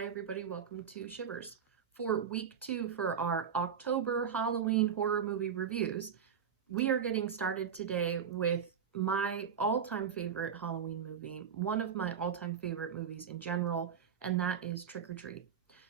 Hi everybody, welcome to Shivers. For week 2 for our October Halloween horror movie reviews, we are getting started today with my all-time favorite Halloween movie, one of my all-time favorite movies in general, and that is Trick or Treat.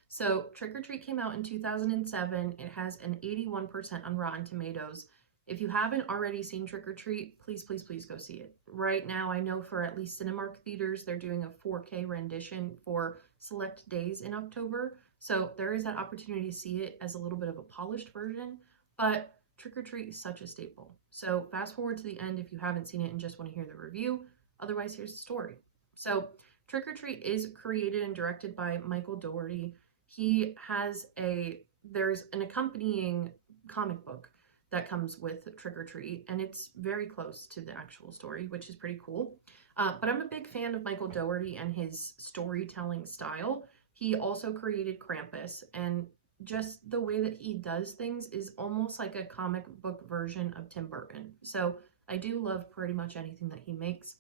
So Trick or Treat came out in 2007. It has an 81% on Rotten Tomatoes. If you haven't already seen Trick or Treat, please, please, please go see it. Right now, I know for at least Cinemark theaters, they're doing a 4K rendition for select days in October. So there is that opportunity to see it as a little bit of a polished version, but Trick or Treat is such a staple. So fast forward to the end if you haven't seen it and just want to hear the review. Otherwise, here's the story. So Trick or Treat is created and directed by Michael Dougherty. There's an accompanying comic book that comes with Trick or Treat, and it's very close to the actual story, which is pretty cool. But I'm a big fan of Michael Dougherty and his storytelling style. He also created Krampus, and just the way that he does things is almost like a comic book version of Tim Burton. So I do love pretty much anything that he makes.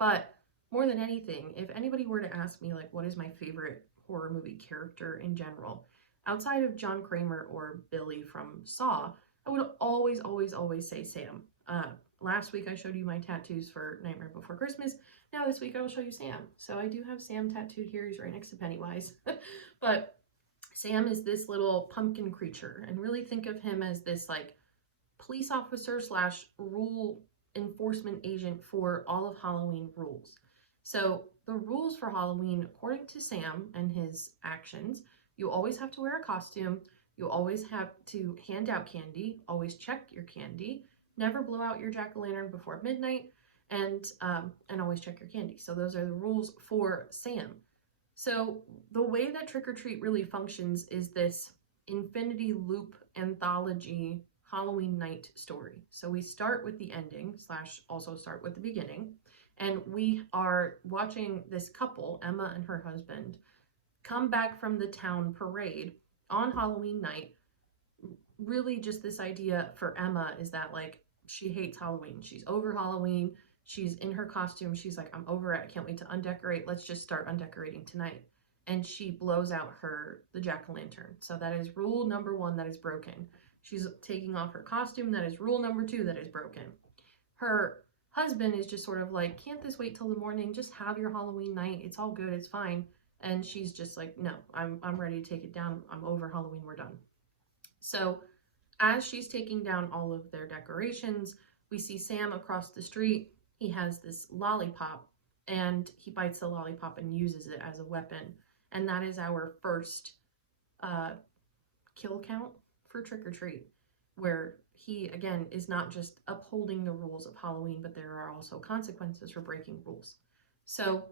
But more than anything, if anybody were to ask me, like, what is my favorite horror movie character in general, outside of John Kramer or Billy from Saw, I would always, always, always say Sam. Last week I showed you my tattoos for Nightmare Before Christmas. Now this week I will show you Sam. So I do have Sam tattooed here. He's right next to Pennywise. But Sam is this little pumpkin creature, and really think of him as this like police officer slash rule enforcement agent for all of Halloween rules. So the rules for Halloween, according to Sam and his actions, you always have to wear a costume. You always have to hand out candy, always check your candy, never blow out your jack-o'-lantern before midnight, and always check your candy. So those are the rules for Sam. So the way that Trick or Treat really functions is this infinity loop anthology Halloween night story. So we start with the ending / also start with the beginning, and we are watching this couple, Emma and her husband, come back from the town parade on Halloween night. Really just this idea for Emma is that like she hates Halloween. She's over Halloween. She's in her costume. She's like, I'm over it. I can't wait to undecorate. Let's just start undecorating tonight. And she blows out the jack-o'-lantern. So that is rule number 1 that is broken. She's taking off her costume. That is rule number 2 that is broken. Her husband is just sort of like, can't this wait till the morning? Just have your Halloween night. It's all good. It's fine. And she's just like, no, I'm ready to take it down. I'm over Halloween. We're done. So as she's taking down all of their decorations, we see Sam across the street. He has this lollipop, and he bites the lollipop and uses it as a weapon. And that is our first kill count for Trick or Treat, where he, again, is not just upholding the rules of Halloween, but there are also consequences for breaking rules. So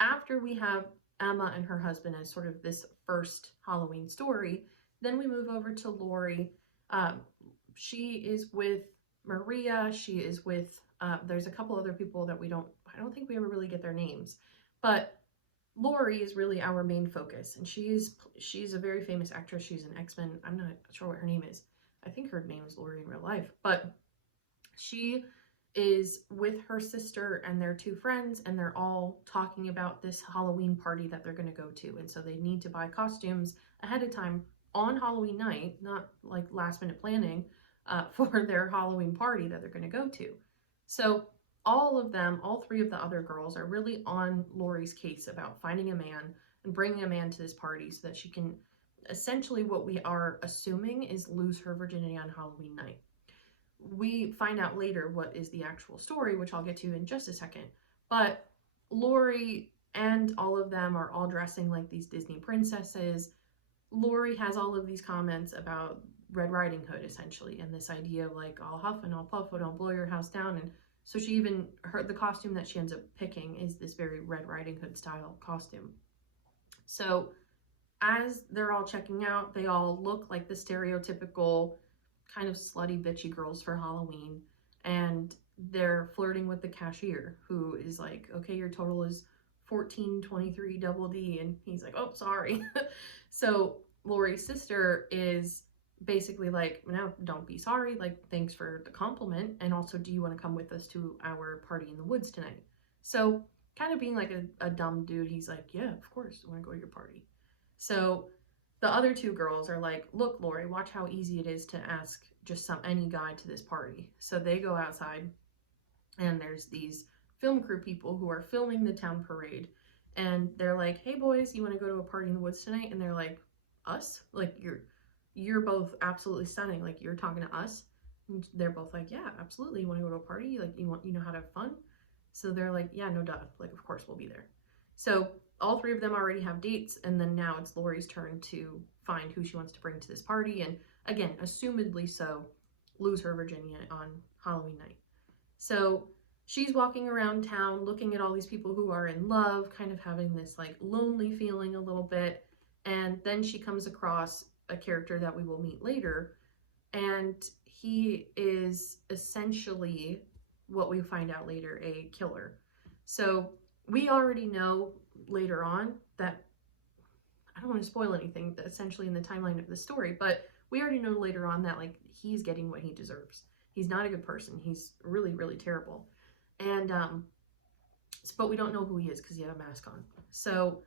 after we have Emma and her husband as sort of this first Halloween story, then we move over to Lori. She is with Maria. She is with, there's a couple other people that I don't think we ever really get their names, but Lori is really our main focus, and she's a very famous actress. She's an X-Men. I'm not sure what her name is. I think her name is Lori in real life, but she is with her sister and their 2 friends, and they're all talking about this Halloween party that they're going to go to. And so they need to buy costumes ahead of time on Halloween night, not like last minute planning, for their Halloween party that they're going to go to. So all of them, all 3 of the other girls, are really on Lori's case about finding a man and bringing a man to this party so that she can, essentially what we are assuming is, lose her virginity on Halloween night. We find out later what is the actual story, which I'll get to in just a second. But Lori and all of them are all dressing like these Disney princesses. Lori has all of these comments about Red Riding Hood, essentially, and this idea of like, I'll huff and I'll puff, but I'll blow your house down. And so the costume that she ends up picking is this very Red Riding Hood style costume. So as they're all checking out, they all look like the stereotypical kind of slutty, bitchy girls for Halloween, and they're flirting with the cashier, who is like, okay, your total is 1423 double D, and he's like, oh, sorry. So Lori's sister is basically like, no, don't be sorry, like, thanks for the compliment, and also, do you want to come with us to our party in the woods tonight? So kind of being like a dumb dude, he's like, yeah, of course, I want to go to your party. So the other two girls are like, look, Lori, watch how easy it is to ask just any guy to this party. So they go outside, and there's these film crew people who are filming the town parade, and they're like, hey boys, you want to go to a party in the woods tonight? And they're like, us? Like, you're both absolutely stunning, like you're talking to us? And they're both like, yeah, absolutely. You want to go to a party? Like, you know how to have fun? So they're like, yeah, no duh, like of course we'll be there. So all three of them already have dates, and then now it's Lori's turn to find who she wants to bring to this party, and again, assumedly so, lose her virginity on Halloween night. So she's walking around town looking at all these people who are in love, kind of having this like lonely feeling a little bit. And then she comes across a character that we will meet later. And he is essentially, what we find out later, a killer. So we already know later on that, I don't want to spoil anything essentially in the timeline of the story, but we already know later on that like he's getting what he deserves. He's not a good person. He's really, really terrible. And but we don't know who he is because he had a mask on. So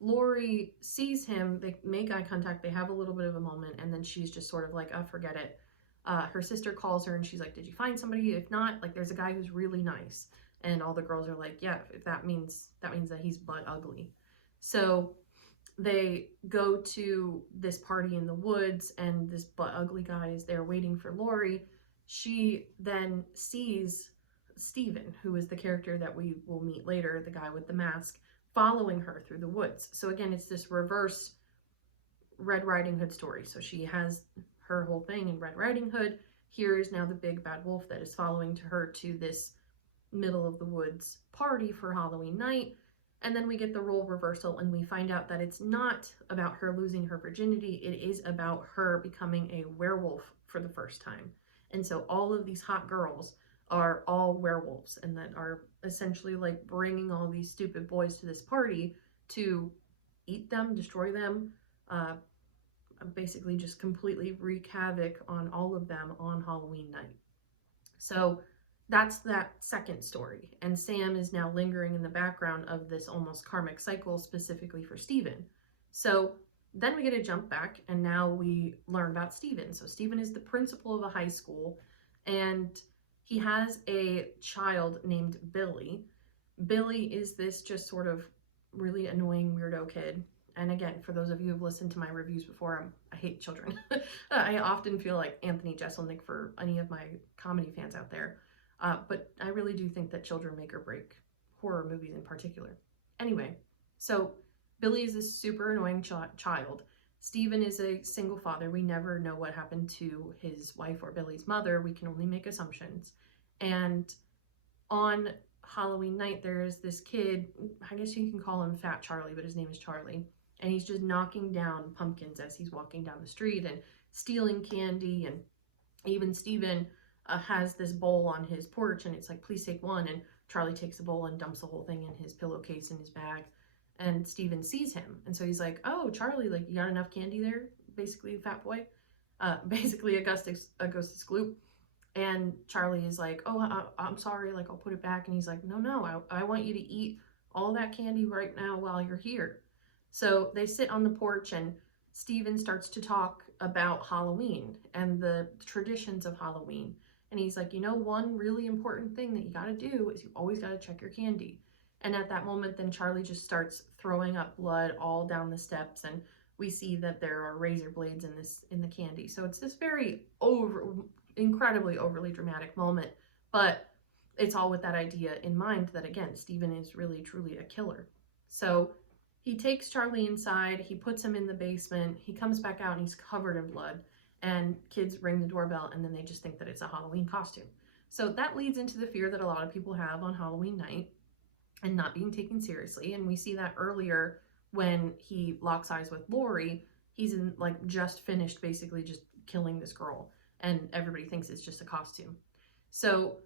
Lori sees him, they make eye contact, they have a little bit of a moment, and then she's just sort of like, oh, forget it. Her sister calls her and she's like, did you find somebody? If not, like there's a guy who's really nice. And all the girls are like, yeah, if that means that he's butt ugly. So they go to this party in the woods, and this butt ugly guy is there waiting for Lori. She then sees Steven, who is the character that we will meet later, the guy with the mask, following her through the woods. So again, it's this reverse Red Riding Hood story. So she has her whole thing in Red Riding Hood. Here is now the big bad wolf that is following to her to this middle of the woods party for Halloween night. And then we get the role reversal, and we find out that it's not about her losing her virginity. It is about her becoming a werewolf for the first time. And so all of these hot girls are all werewolves, and that are essentially like bringing all these stupid boys to this party to eat them, destroy them, basically just completely wreak havoc on all of them on Halloween night. So that's that second story. And Sam is now lingering in the background of this almost karmic cycle specifically for Steven. So then we get a jump back, and now we learn about Steven. So Steven is the principal of a high school, and he has a child named Billy. Billy is this just sort of really annoying weirdo kid. And again, for those of you who've listened to my reviews before, I hate children. I often feel like Anthony Jeselnik for any of my comedy fans out there. But I really do think that children make or break horror movies in particular. Anyway, so Billy is this super annoying child. Steven is a single father. We never know what happened to his wife or Billy's mother. We can only make assumptions. And on Halloween night, there is this kid, I guess you can call him Fat Charlie, but his name is Charlie. And he's just knocking down pumpkins as he's walking down the street and stealing candy. And even Steven has this bowl on his porch, and it's like, please take one. And Charlie takes the bowl and dumps the whole thing in his pillowcase in his bag. And Steven sees him. And so he's like, oh, Charlie, like, you got enough candy there? Basically, fat boy. Basically, Augustus Gloop. And Charlie is like, oh, I'm sorry, like, I'll put it back. And he's like, no, I want you to eat all that candy right now while you're here. So they sit on the porch, and Steven starts to talk about Halloween and the traditions of Halloween. And he's like, you know, one really important thing that you got to do is you always got to check your candy. And at that moment, then Charlie just starts throwing up blood all down the steps, and we see that there are razor blades in the candy. So it's this very incredibly overly dramatic moment, but it's all with that idea in mind that, again, Steven is really truly a killer. So he takes Charlie inside, he puts him in the basement, he comes back out and he's covered in blood, and kids ring the doorbell, and then they just think that it's a Halloween costume. So that leads into the fear that a lot of people have on Halloween night and not being taken seriously. And we see that earlier when he locks eyes with Lori. He's just finished basically just killing this girl, and everybody thinks it's just a costume. So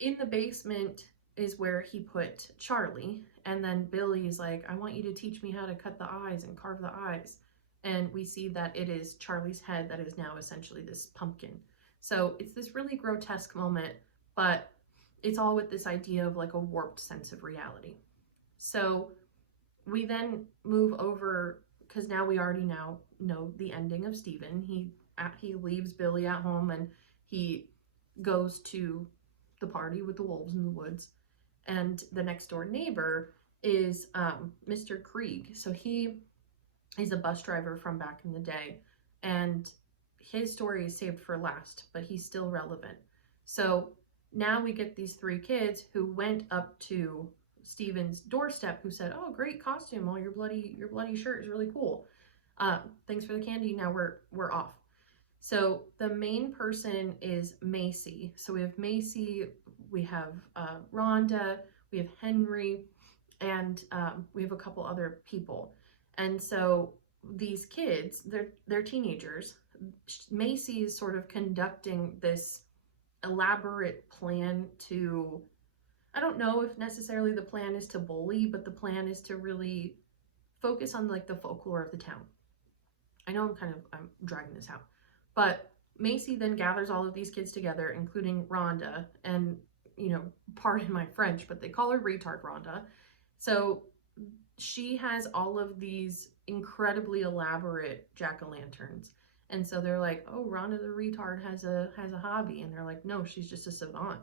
in the basement is where he put Charlie, and then Billy is like, I want you to teach me how to cut the eyes and carve the eyes. And we see that it is Charlie's head that is now essentially this pumpkin. So it's this really grotesque moment, but it's all with this idea of like a warped sense of reality. So we then move over because now we already now know the ending of Stephen. He leaves Billy at home and he goes to the party with the wolves in the woods. And the next door neighbor is Mr. Krieg. So he is a bus driver from back in the day, and his story is saved for last, but he's still relevant. So now we get these three kids who went up to Steven's doorstep, who said, "Oh, great costume! Oh, your bloody shirt is really cool. Thanks for the candy. Now we're off." So the main person is Macy. So we have Macy, we have Rhonda, we have Henry, and we have a couple other people. And so these kids, they're teenagers. Macy is sort of conducting this elaborate plan to, I don't know if necessarily the plan is to bully, but the plan is to really focus on like the folklore of the town. I know I'm dragging this out, but Macy then gathers all of these kids together, including Rhonda, and pardon my French, but they call her retard Rhonda. So she has all of these incredibly elaborate jack-o'-lanterns. And so they're like, "Oh, Rhonda the retard has a hobby." And they're like, "No, she's just a savant."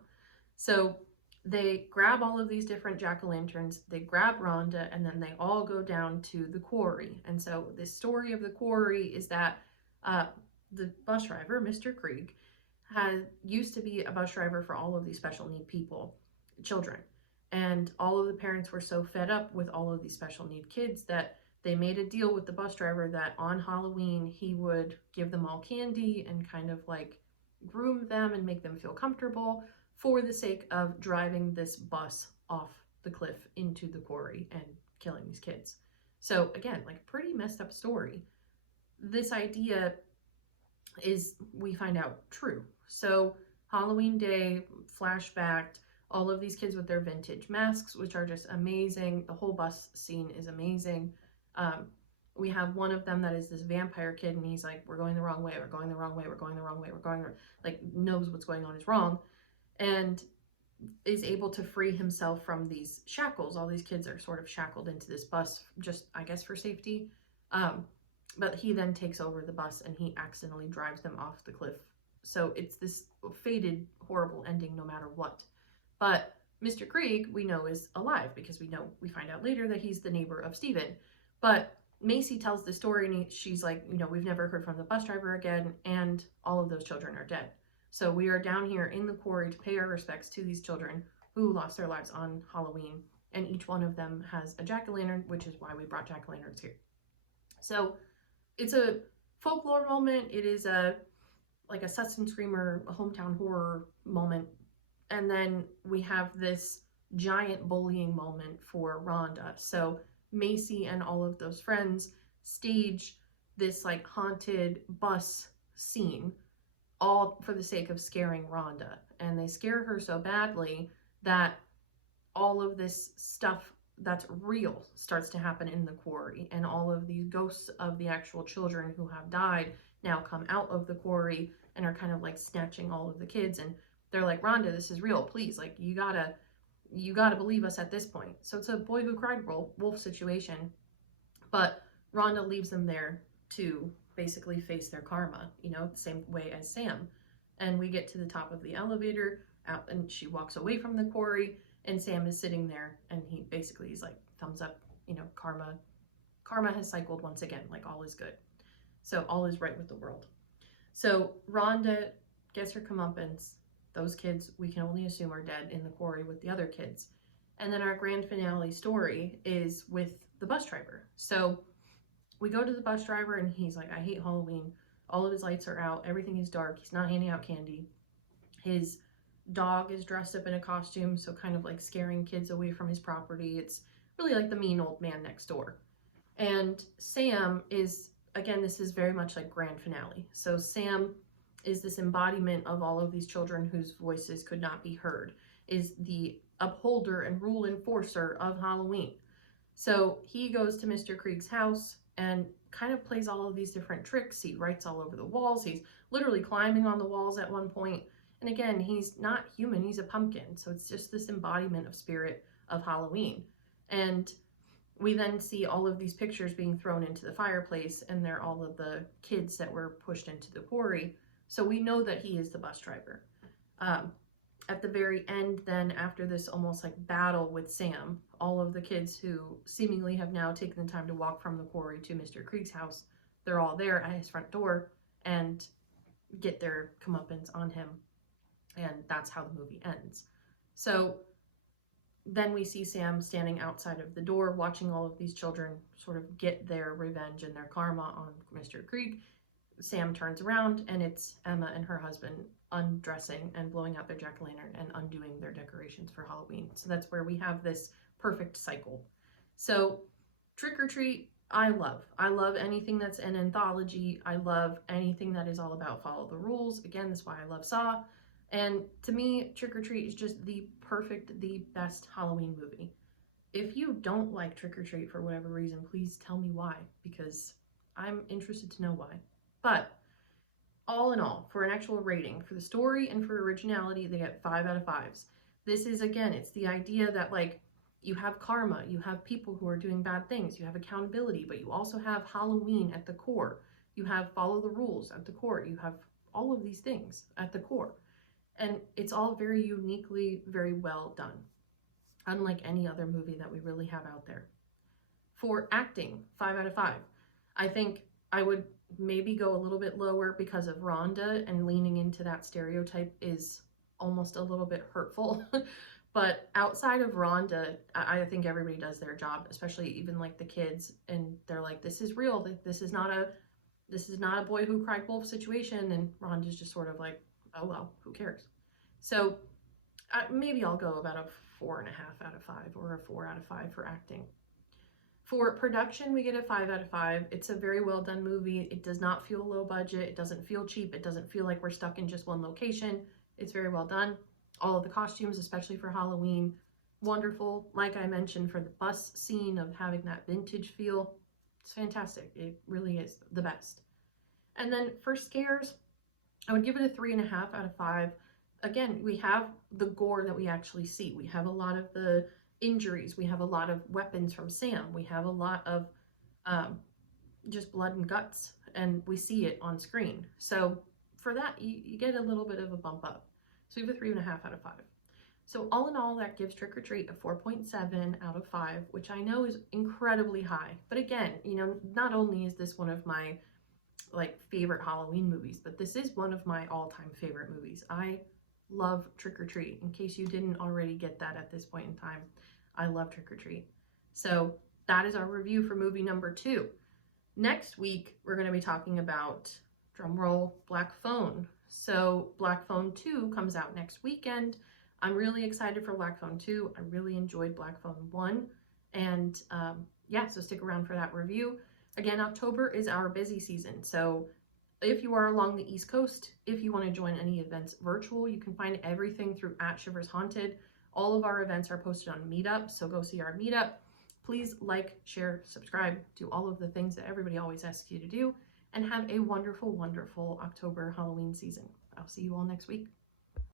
So they grab all of these different jack-o'-lanterns, they grab Rhonda, and then they all go down to the quarry. And so the story of the quarry is that the bus driver, Mr. Krieg, used to be a bus driver for all of these special need children. And all of the parents were so fed up with all of these special need kids that they made a deal with the bus driver that on Halloween he would give them all candy and kind of like groom them and make them feel comfortable for the sake of driving this bus off the cliff into the quarry and killing these kids. So again, like a pretty messed up story. This idea is, we find out, true. So Halloween Day, flashbacked, all of these kids with their vintage masks, which are just amazing. The whole bus scene is amazing. We have one of them that is this vampire kid, and he's like, "We're going the wrong way, we're going the wrong way, we're going the wrong way, we're going," like knows what's going on is wrong, and is able to free himself from these shackles. All these kids are sort of shackled into this bus, just, I guess, for safety. But he then takes over the bus and he accidentally drives them off the cliff. So it's this fated, horrible ending no matter what. But Mr. Krieg, we know, is alive because we find out later that he's the neighbor of Stephen. But Macy tells the story and she's like, "We've never heard from the bus driver again, and all of those children are dead. So we are down here in the quarry to pay our respects to these children who lost their lives on Halloween, and each one of them has a jack-o'-lantern, which is why we brought jack-o'-lanterns here." So it's a folklore moment. It is like a Sus and Screamer, a hometown horror moment. And then we have this giant bullying moment for Rhonda. So Macy and all of those friends stage this like haunted bus scene, all for the sake of scaring Rhonda. And they scare her so badly that all of this stuff that's real starts to happen in the quarry, and all of these ghosts of the actual children who have died now come out of the quarry and are kind of like snatching all of the kids, and they're like, "Rhonda, this is real, please, like you gotta believe us at this point." So it's a boy who cried wolf situation, but Rhonda leaves them there to basically face their karma, the same way as Sam. And we get to the top of the elevator out, and she walks away from the quarry, and Sam is sitting there, and he's like, thumbs up, karma has cycled once again, like all is good. So all is right with the world. So Rhonda gets her comeuppance. Those kids, we can only assume, are dead in the quarry with the other kids. And then our grand finale story is with the bus driver. So we go to the bus driver, and he's like, "I hate Halloween. All of his lights are out. Everything is dark. He's not handing out candy. His dog is dressed up in a costume, so kind of like scaring kids away from his property. It's really like the mean old man next door." And Sam is, again, this is very much like grand finale. So Sam is this embodiment of all of these children whose voices could not be heard, is the upholder and rule enforcer of Halloween. So he goes to Mr. Krieg's house and kind of plays all of these different tricks. He writes all over the walls. He's literally climbing on the walls at one point. And again, he's not human, he's a pumpkin. So it's just this embodiment of spirit of Halloween. And We then see all of these pictures being thrown into the fireplace, and they're all of the kids that were pushed into the quarry. So we know that he is the bus driver. Um, at the very end, then, after this almost like battle with Sam, all of the kids who seemingly have now taken the time to walk from the quarry to Mr. Krieg's house, they're all there at his front door and get their comeuppance on him. And that's how the movie ends. So then we see Sam standing outside of the door, watching all of these children sort of get their revenge and their karma on Mr. Krieg. Sam turns around, and it's Emma and her husband undressing and blowing out their jack-o'-lantern and undoing their decorations for Halloween. So that's where we have this perfect cycle. So Trick or Treat, I love. I love anything that's an anthology. I love anything that is all about follow the rules. Again, that's why I love Saw. And to me, Trick or Treat is just the perfect, the best Halloween movie. If you don't like Trick or Treat for whatever reason, please tell me why, because I'm interested to know why. But all in all, for an actual rating, for the story and for originality, they get 5 out of 5s. This is, again, it's the idea that, like, you have karma, you have people who are doing bad things, you have accountability, but you also have Halloween at the core. You have follow the rules at the core. You have all of these things at the core. And it's all very uniquely, very well done, unlike any other movie that we really have out there. For acting, 5 out of 5. I think I would maybe go a little bit lower because of Rhonda, and leaning into that stereotype is almost a little bit hurtful. But outside of Rhonda, I think everybody does their job, especially even like the kids, and they're like, this is real. This is not a boy who cried wolf situation. And Rhonda's just sort of like, oh well, who cares? So maybe I'll go about a 4.5 out of 5 or a 4 out of 5 for acting. For production, we get a 5 out of 5. It's a very well done movie. It does not feel low budget. It doesn't feel cheap. It doesn't feel like we're stuck in just one location. It's very well done. All of the costumes, especially for Halloween, wonderful. Like I mentioned, for the bus scene of having that vintage feel, it's fantastic. It really is the best. And then for scares, I would give it a 3.5 out of 5. Again, we have the gore that we actually see. We have a lot of the injuries. We have a lot of weapons from Sam. We have a lot of just blood and guts, and we see it on screen. So for that, you get a little bit of a bump up. So we have a 3.5 out of 5. So all in all, that gives Trick or Treat a 4.7 out of 5, which I know is incredibly high. But again, you know, not only is this one of my like favorite Halloween movies, but this is one of my all-time favorite movies. I love Trick or Treat. In case you didn't already get that at this point in time, I love Trick or Treat. So that is our review for movie number 2. Next week, we're going to be talking about, drumroll, Black Phone. So Black Phone 2 comes out next weekend. I'm really excited for Black Phone 2. I really enjoyed Black Phone 1. And yeah, so stick around for that review. Again, October is our busy season. So if you are along the East Coast, if you want to join any events virtual, you can find everything through @Shivers Haunted. All of our events are posted on Meetup, so go see our Meetup. Please like, share, subscribe, do all of the things that everybody always asks you to do, and have a wonderful, wonderful October Halloween season. I'll see you all next week.